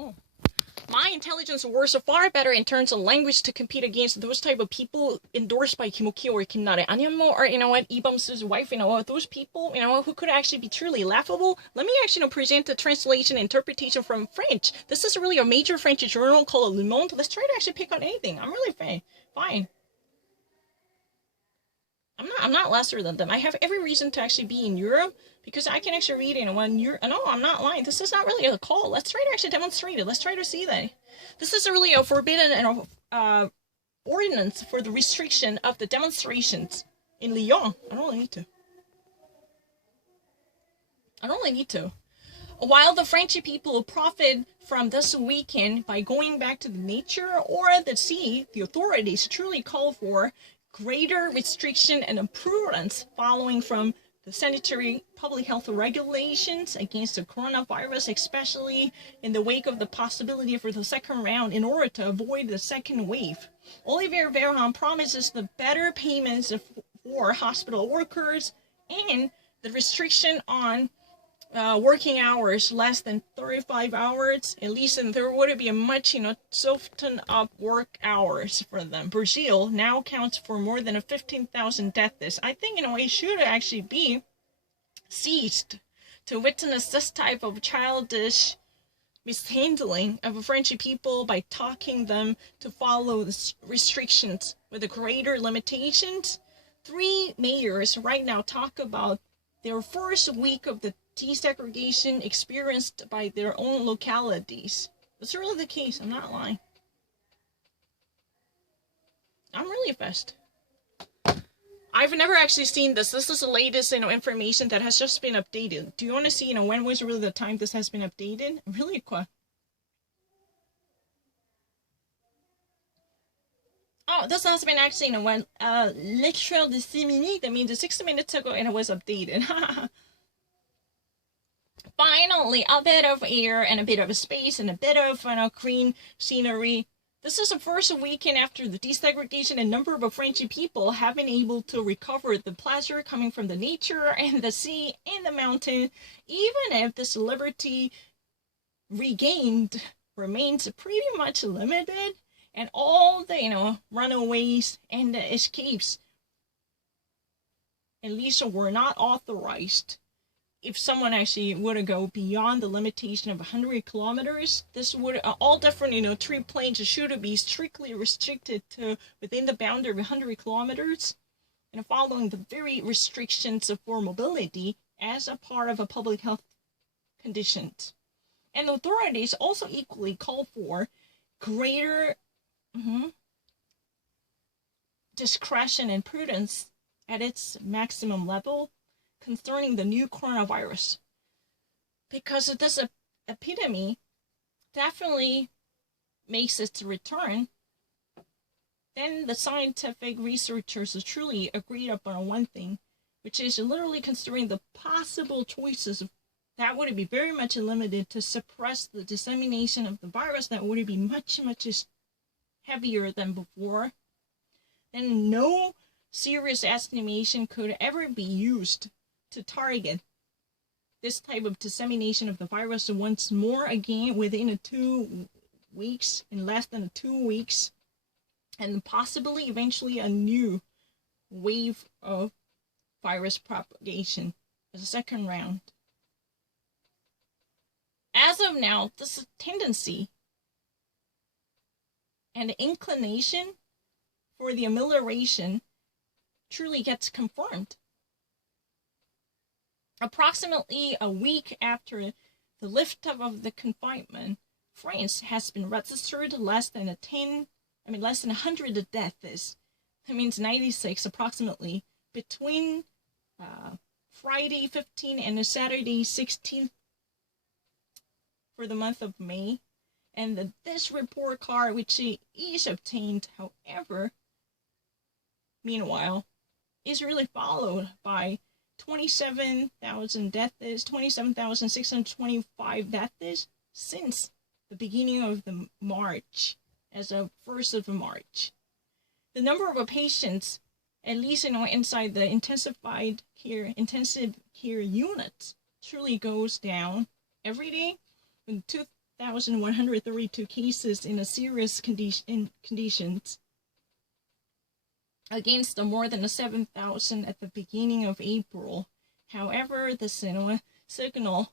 Oh. My intelligence was far better in terms of language to compete against those type of people endorsed by Kimoki or Kimnare. Anyamo or, Ibamsu's wife, those people, who could actually be truly laughable. Let me actually present a translation interpretation from French. This is really a major French journal called Le Monde. Let's try to actually pick on anything. I'm really fine. I'm not lesser than them. I have every reason to actually be in Europe because I can actually read in one year. No, I'm not lying. This is not really a call. Let's try to actually demonstrate it. Let's try to see that. This is really a forbidden and ordinance for the restriction of the demonstrations in Lyon. I don't really need to. While the French people profit from this weekend by going back to the nature or the sea, the authorities truly call for greater restriction and prudence following from the sanitary public health regulations against the coronavirus, especially in the wake of the possibility for the second round in order to avoid the second wave. Olivier Véran promises the better payments for hospital workers and the restriction on working hours less than 35 hours, at least, and there would be a much, softened up work hours for them. Brazil now counts for more than 15,000 deaths. I think, it should actually be seized to witness this type of childish mishandling of French people by talking them to follow the restrictions with the greater limitations. 3 mayors right now talk about their first week of the desegregation experienced by their own localities. That's really the case. I'm not lying. I'm really fast. I've never actually seen this. This is the latest, information that has just been updated. Do you want to see, when was really the time this has been updated? Really quick. Oh, this has been actually, when literal de 6 minutes. That means 60 minutes ago, and it was updated. Finally, a bit of air and a bit of space and a bit of green scenery. This is the first weekend after the desegregation, and a number of French people have been able to recover the pleasure coming from the nature and the sea and the mountain, even if this liberty regained remains pretty much limited, and all the, runaways and the escapes, at least, were not authorized. If someone actually were to go beyond the limitation of 100 kilometers, this would, all different, tree planes should be strictly restricted to within the boundary of 100 kilometers, and following the very restrictions for mobility as a part of a public health conditions. And the authorities also equally call for greater discretion and prudence at its maximum level concerning the new coronavirus, because this epidemic definitely makes its return. Then the scientific researchers truly agreed upon one thing, which is literally considering the possible choices that would be very much limited to suppress the dissemination of the virus that would be much heavier than before. Then no serious estimation could ever be used to target this type of dissemination of the virus once more again within 2 weeks, in less than 2 weeks, and possibly eventually a new wave of virus propagation as a second round. As of now, this tendency and inclination for the amelioration truly gets confirmed. Approximately a week after the lift of the confinement, France has been registered less than 100 deaths. That means 96 approximately between Friday 15 and Saturday 16th for the month of May. And this report card, which is obtained, however, meanwhile, is really followed by 27,000 deaths, 27,625 deaths since the beginning of the March, as of 1st of March. The number of patients, at least inside the intensive care units, truly goes down every day, with 5,132 cases in a serious conditions against the more than 7,000 at the beginning of April. However, the signal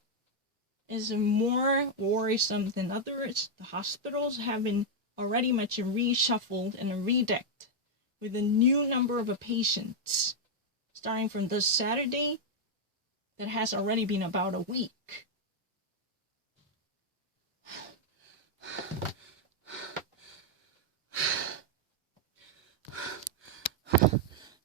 is more worrisome than others. The hospitals have been already much reshuffled and redecked with a new number of patients starting from this Saturday that has already been about a week.